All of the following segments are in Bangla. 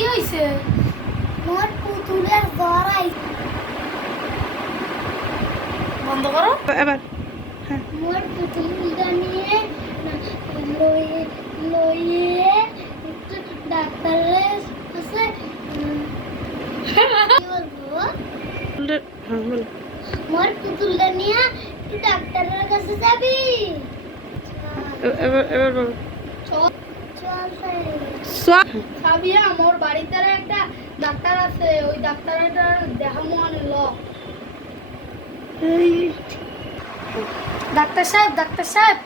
কি হয়েছে মোর পুতুলের জ্বর আইছে বন্ধ করো। এবার হ্যাঁ। মোর পুতুলটা নিয়ে লইয়ে লইয়ে ডাক্তারের কাছে হ্যাঁ মোর পুতুলটা নিয়ে ডাক্তারের কাছে যাবি। এবার এবার বলো চল চল তাই। সব সাবিয়া মোর বাড়িতে একটা ডাক্তার আছে ওই ডাক্তারটা দেখামো আনে ল। ডাক্তার সাহেব ডাক্তার সাহেব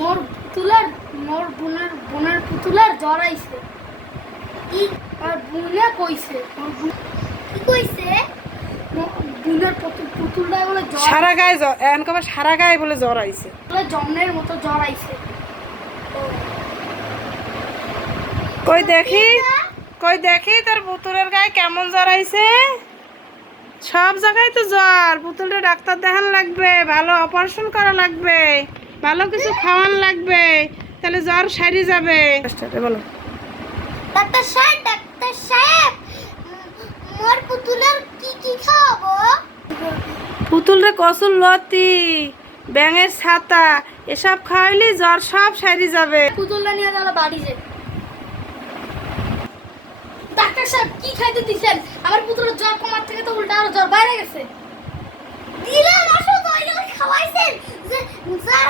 মোর পুতুলার মোর বোনের বোনের পুতুলার জ্বর আইছে। কি আর বুনে কইছে কি কইছে? বোনের পুতুল পুতুলটা বলে জ্বর সারা গায়ে জ্বর এখন সারা গায়ে বলে জ্বর আইছে। বলে জন্মের মতো জ্বর আইছে। কই দেখি? কই দেখি তোর পুতুলের গায়ে কেমন জ্বর আইছে? সব জায়গায় তো জ্বর। পুতুলটা ডাক্তার দেখান লাগবে ভালো অপারেশন করা লাগবে ভালো কিছু খাওয়ান লাগবে তাহলে জ্বর সারি যাবে। বলো। ডাক্তার সাহেব ডাক্তার সাহেব মোর পুতুলের কি কি খাওয়াবো? পুতুলরে কসুর লতি ব্যাঙের ছাতা এসব খাওয়াইলি জ্বর সব সারি যাবে। পুতুলটা নিয়ে তাহলে বাড়ি যে ডাক্তার সাহেব, কি খাইতে দিছেন? আমার পুতুলের জ্বর কমার থেকে তো উল্টা আরও জ্বর বাইরে গেছে। দিলাম ওষুধ ওইগুলো খাওয়াইছেন। যার